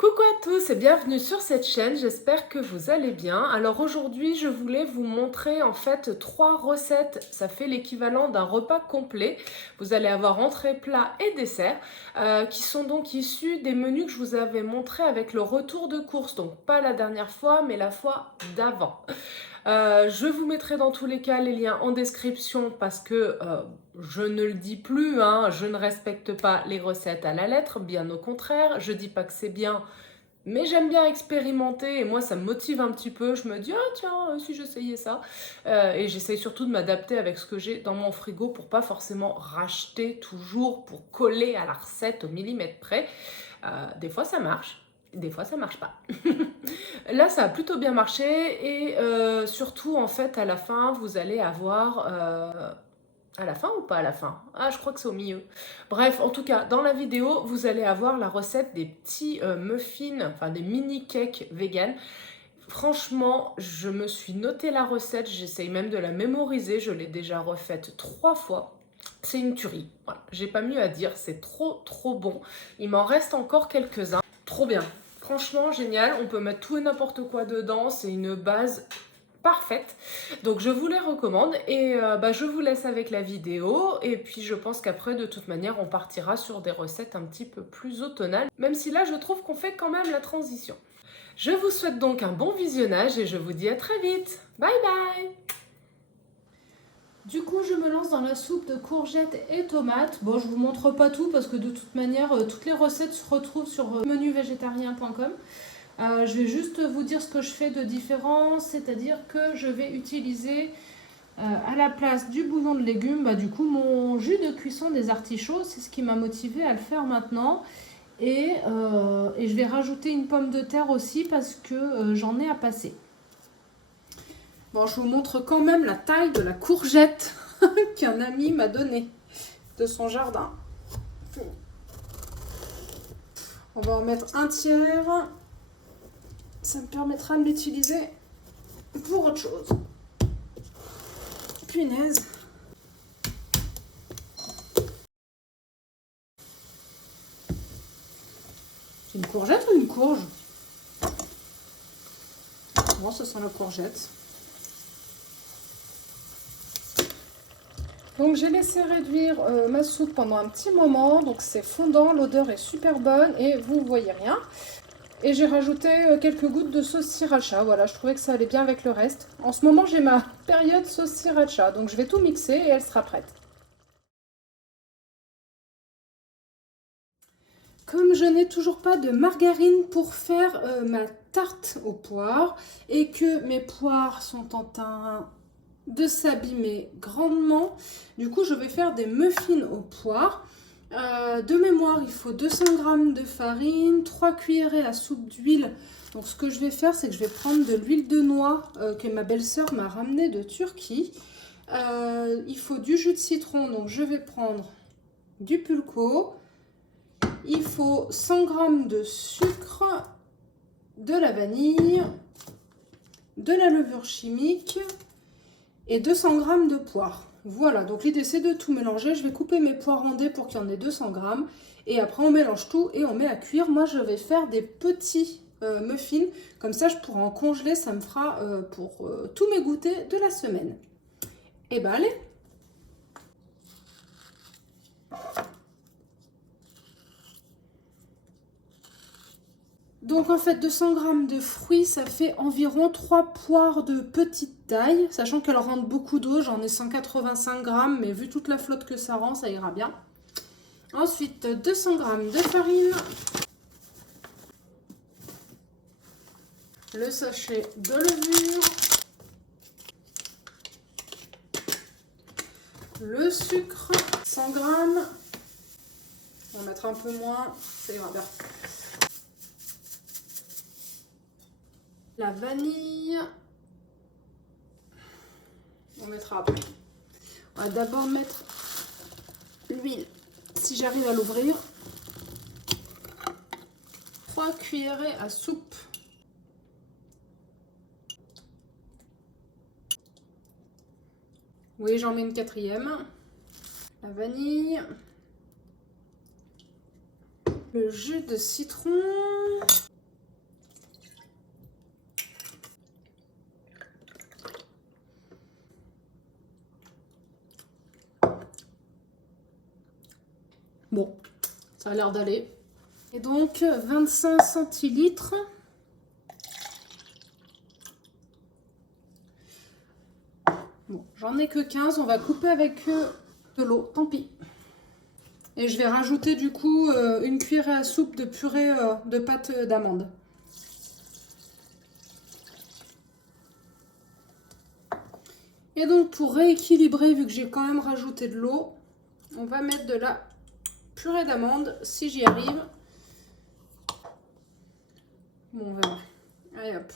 Coucou à tous et bienvenue sur cette chaîne, j'espère que vous allez bien. Alors aujourd'hui je voulais vous montrer en fait 3 recettes, ça fait l'équivalent d'un repas complet. Vous allez avoir entrée, plat et dessert qui sont donc issus des menus que je vous avais montrés avec le retour de course. Donc pas la dernière fois mais la fois d'avant. Je vous mettrai dans tous les cas les liens en description parce que je ne le dis plus, hein, je ne respecte pas les recettes à la lettre, bien au contraire. Je dis pas que c'est bien, mais j'aime bien expérimenter et moi ça me motive un petit peu. Je me dis, ah tiens, si j'essayais ça. Et j'essaye surtout de m'adapter avec ce que j'ai dans mon frigo pour pas forcément racheter toujours pour coller à la recette au millimètre près. Des fois ça marche, des fois ça marche pas. Là, ça a plutôt bien marché et surtout, en fait, à la fin, vous allez avoir... à la fin ou pas à la fin? Ah, je crois que c'est au milieu. Bref, en tout cas, dans la vidéo, vous allez avoir la recette des petits muffins, enfin des mini cakes vegan. Franchement, je me suis noté la recette, j'essaye même de la mémoriser, je l'ai déjà refaite 3 fois. C'est une tuerie, voilà. J'ai pas mieux à dire, c'est trop bon. Il m'en reste encore quelques-uns. Trop bien. Franchement, génial. On peut mettre tout et n'importe quoi dedans. C'est une base parfaite. Donc, je vous les recommande. Et je vous laisse avec la vidéo. Et puis, je pense qu'après, de toute manière, on partira sur des recettes un petit peu plus automnales. Même si là, je trouve qu'on fait quand même la transition. Je vous souhaite donc un bon visionnage et je vous dis à très vite. Bye bye! Du coup, je me lance dans la soupe de courgettes et tomates. Bon, je vous montre pas tout parce que de toute manière, toutes les recettes se retrouvent sur menuvégétarien.com. Je vais juste vous dire ce que je fais de différent, c'est-à-dire que je vais utiliser à la place du bouillon de légumes, du coup, mon jus de cuisson des artichauts. C'est ce qui m'a motivé à le faire maintenant. Et je vais rajouter une pomme de terre aussi parce que j'en ai à passer. Bon, je vous montre quand même la taille de la courgette qu'un ami m'a donnée de son jardin. On va en mettre un tiers. Ça me permettra de l'utiliser pour autre chose. Punaise. C'est une courgette ou une courge? Bon, ce sent la courgette. Donc j'ai laissé réduire ma soupe pendant un petit moment, donc c'est fondant, l'odeur est super bonne et vous voyez rien. Et j'ai rajouté quelques gouttes de sauce sriracha, voilà, je trouvais que ça allait bien avec le reste. En ce moment j'ai ma période sauce sriracha, donc je vais tout mixer et elle sera prête. Comme je n'ai toujours pas de margarine pour faire ma tarte aux poires et que mes poires sont en train de s'abîmer grandement, du coup je vais faire des muffins aux poires. De mémoire, il faut 200 g de farine, 3 cuillerées à soupe d'huile. Donc ce que je vais faire, c'est que je vais prendre de l'huile de noix que ma belle-sœur m'a ramenée de Turquie. Il faut du jus de citron, donc je vais prendre du pulco. Il faut 100 g de sucre, de la vanille, de la levure chimique et 200 g de poire. Voilà, donc l'idée c'est de tout mélanger. Je vais couper mes poires en dés pour qu'il y en ait 200 g. Et après on mélange tout et on met à cuire. Moi je vais faire des petits muffins. Comme ça je pourrai en congeler. Ça me fera pour tous mes goûters de la semaine. Et ben allez! Donc en fait 200 g de fruits, ça fait environ 3 poires de petite taille, sachant qu'elles rendent beaucoup d'eau, j'en ai 185 g, mais vu toute la flotte que ça rend, ça ira bien. Ensuite 200 g de farine, le sachet de levure, le sucre, 100 g, on va mettre un peu moins, ça ira bien. La vanille, on mettra après. On va d'abord mettre l'huile, si j'arrive à l'ouvrir. 3 cuillerées à soupe. Oui, j'en mets une quatrième. La vanille. Le jus de citron. Bon, ça a l'air d'aller. Et donc 25 centilitres. Bon, j'en ai que 15, on va couper avec de l'eau, tant pis. Et je vais rajouter du coup une cuillerée à soupe de purée de pâte d'amande. Et donc pour rééquilibrer, vu que j'ai quand même rajouté de l'eau, on va mettre de la purée d'amande, si j'y arrive. Bon, on verra. Allez hop.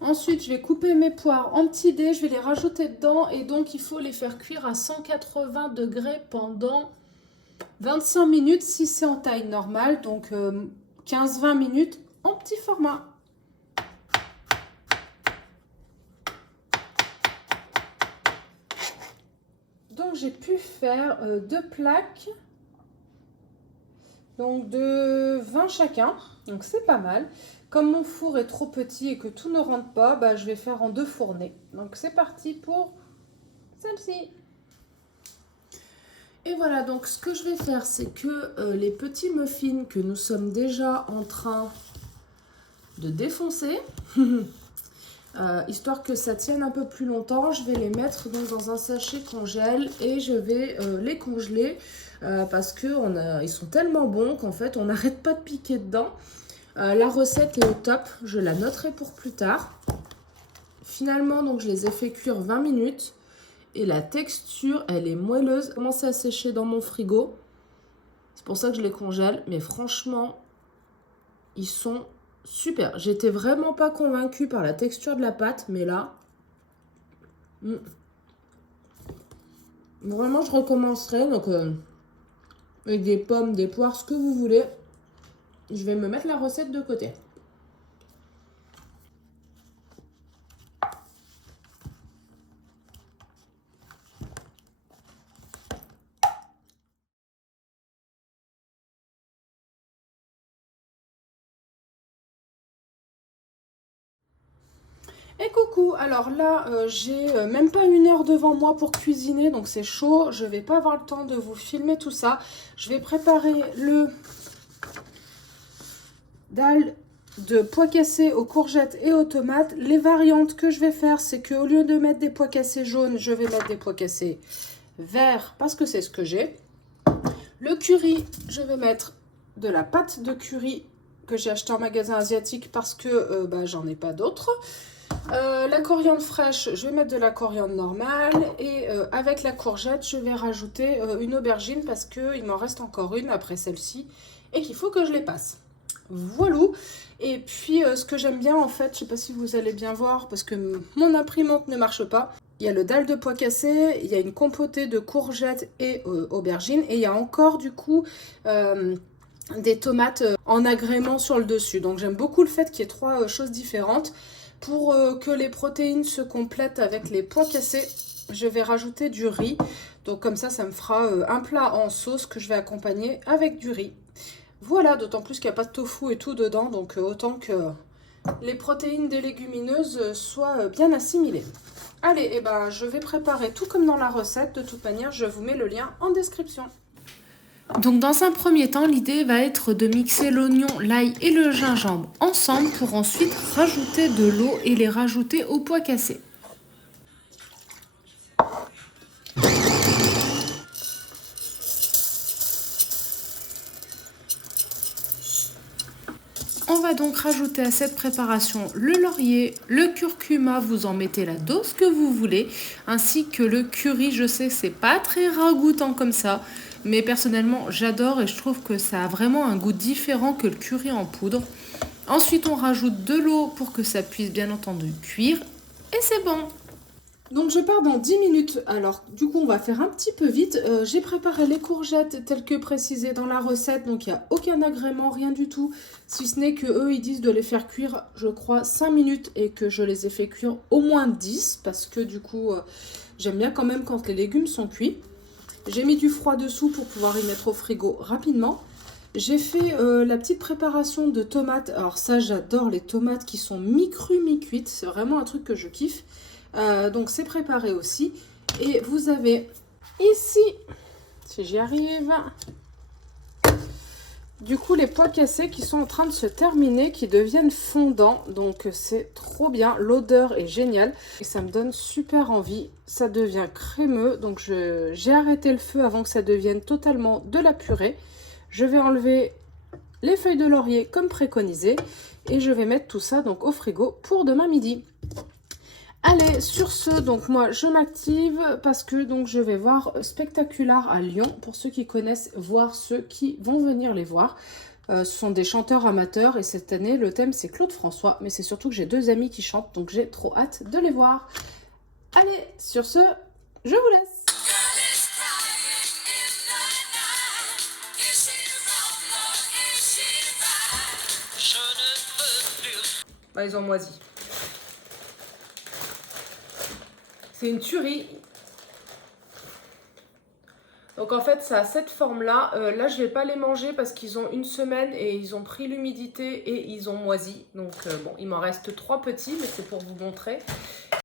Ensuite, je vais couper mes poires en petits dés, je vais les rajouter dedans et donc il faut les faire cuire à 180 degrés pendant 25 minutes si c'est en taille normale, donc 15-20 minutes en petit format. Donc j'ai pu faire 2 plaques, donc de 20 chacun, donc c'est pas mal. Comme mon four est trop petit et que tout ne rentre pas, bah, je vais faire en 2 fournées. Donc c'est parti pour celle-ci. Et voilà, donc ce que je vais faire, c'est que les petits muffins que nous sommes déjà en train de défoncer, histoire que ça tienne un peu plus longtemps, je vais les mettre donc dans un sachet congèle et je vais les congeler parce qu'ils sont tellement bons qu'en fait on n'arrête pas de piquer dedans. La recette est au top, je la noterai pour plus tard. Finalement, donc je les ai fait cuire 20 minutes. Et la texture, elle est moelleuse. Elle commence à sécher dans mon frigo. C'est pour ça que je les congèle. Mais franchement, ils sont super. J'étais vraiment pas convaincue par la texture de la pâte. Mais là, vraiment, je recommencerai. Donc, avec des pommes, des poires, ce que vous voulez. Je vais me mettre la recette de côté. Et coucou, alors là j'ai même pas 1 heure devant moi pour cuisiner, donc c'est chaud, je vais pas avoir le temps de vous filmer tout ça. Je vais préparer le dalle de pois cassés aux courgettes et aux tomates. Les variantes que je vais faire, c'est qu'au lieu de mettre des pois cassés jaunes, je vais mettre des pois cassés verts parce que c'est ce que j'ai. Le curry, je vais mettre de la pâte de curry que j'ai acheté en magasin asiatique parce que j'en ai pas d'autres. La coriandre fraîche, je vais mettre de la coriandre normale et avec la courgette, je vais rajouter une aubergine parce qu'il m'en reste encore une après celle-ci et qu'il faut que je les passe. Voilà. Et puis ce que j'aime bien en fait, je sais pas si vous allez bien voir parce que mon imprimante ne marche pas. Il y a le dalle de pois cassés, il y a une compotée de courgettes et aubergines et il y a encore du coup des tomates en agrément sur le dessus. Donc j'aime beaucoup le fait qu'il y ait 3 choses différentes. Pour que les protéines se complètent avec les pois cassés, je vais rajouter du riz. Donc comme ça me fera un plat en sauce que je vais accompagner avec du riz. Voilà, d'autant plus qu'il n'y a pas de tofu et tout dedans, donc autant que les protéines des légumineuses soient bien assimilées. Allez, et je vais préparer tout comme dans la recette. De toute manière, je vous mets le lien en description. Donc dans un premier temps, l'idée va être de mixer l'oignon, l'ail et le gingembre ensemble pour ensuite rajouter de l'eau et les rajouter aux pois cassés. On va donc rajouter à cette préparation le laurier, le curcuma, vous en mettez la dose que vous voulez, ainsi que le curry. Je sais que c'est pas très ragoûtant comme ça, mais personnellement j'adore et je trouve que ça a vraiment un goût différent que le curry en poudre. Ensuite on rajoute de l'eau pour que ça puisse bien entendu cuire et c'est bon. Donc je pars dans 10 minutes, alors du coup on va faire un petit peu vite. J'ai préparé les courgettes telles que précisées dans la recette, donc il n'y a aucun agrément, rien du tout. Si ce n'est que eux ils disent de les faire cuire je crois 5 minutes et que je les ai fait cuire au moins 10 parce que du coup j'aime bien quand même quand les légumes sont cuits. J'ai mis du froid dessous pour pouvoir y mettre au frigo rapidement. J'ai fait la petite préparation de tomates. Alors ça, j'adore les tomates qui sont mi-crues, mi-cuites. C'est vraiment un truc que je kiffe. Donc c'est préparé aussi. Et vous avez ici, si j'y arrive, du coup les pois cassés qui sont en train de se terminer, qui deviennent fondants. Donc c'est trop bien, l'odeur est géniale. Et ça me donne super envie. Ça devient crémeux. Donc j'ai arrêté le feu avant que ça devienne totalement de la purée. Je vais enlever les feuilles de laurier comme préconisé. Et je vais mettre tout ça donc au frigo pour demain midi. Allez, sur ce, donc moi je m'active parce que donc je vais voir Spectacular à Lyon. Pour ceux qui connaissent, voir ceux qui vont venir les voir. Ce sont des chanteurs amateurs et cette année le thème c'est Claude François. Mais c'est surtout que j'ai 2 amis qui chantent, donc j'ai trop hâte de les voir. Allez, sur ce, je vous laisse. Bah, ils ont moisi. C'est une tuerie. Donc en fait, ça a cette forme-là. Là, je ne vais pas les manger parce qu'ils ont 1 semaine et ils ont pris l'humidité et ils ont moisi. Donc bon, il m'en reste 3 petits, mais c'est pour vous montrer.